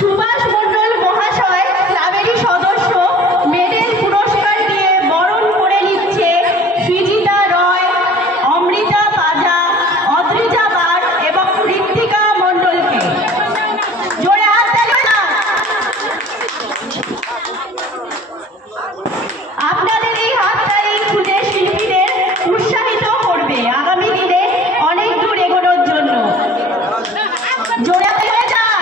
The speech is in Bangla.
সুভাষ মণ্ডল মহাশয় ক্লাবেরই সদস্য মেডেল পুরস্কার দিয়ে বরণ করে নিচ্ছে সৃজিতা রয়, অমৃতা পাজা, অদ্রিজা বার এবং ঋত্বিকা মণ্ডলকে। জোরে হাততালি দাও। আপনাদের এই হাততালি খুদে শিল্পীদের উৎসাহিত করবে আগামী দিনে অনেক দূর এগোনোর জন্য। জোরে হাততালি দাও।